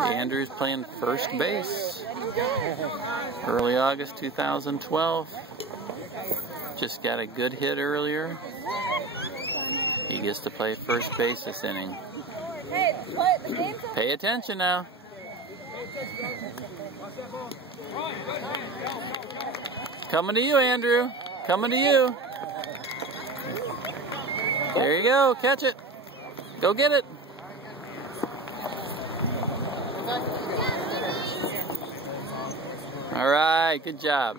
Andrew's playing first base. Early August 2012. Just got a good hit earlier. He gets to play first base this inning. Pay attention now. Coming to you, Andrew. Coming to you. There you go. Catch it. Go get it. All right. Good job.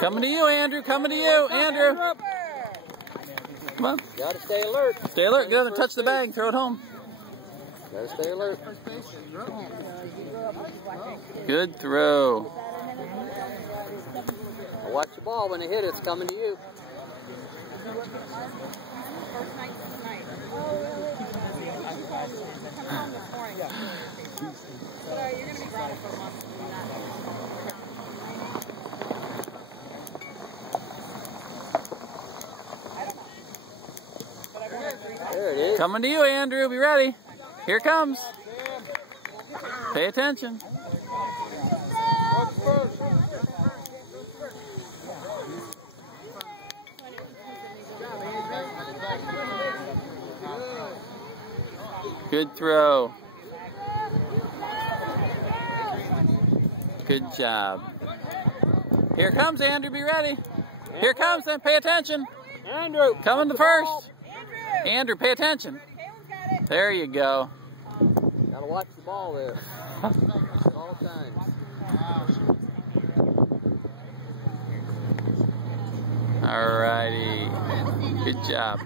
Coming to you, Andrew. Coming to you, Andrew. Come on. Gotta stay alert. Stay alert. Get up and touch the bag. Throw it home. Gotta stay alert. Good throw. Watch the ball. When they hit it, it's coming to you. There it is. Coming to you, Andrew. Be ready. Here it comes. Pay attention. Good throw. Good job. Here comes Andrew. Be ready. Here comes then. Pay attention. Andrew. Coming to first. Andrew, pay attention. There you go. Gotta watch the ball there. At all times. All righty. Good job.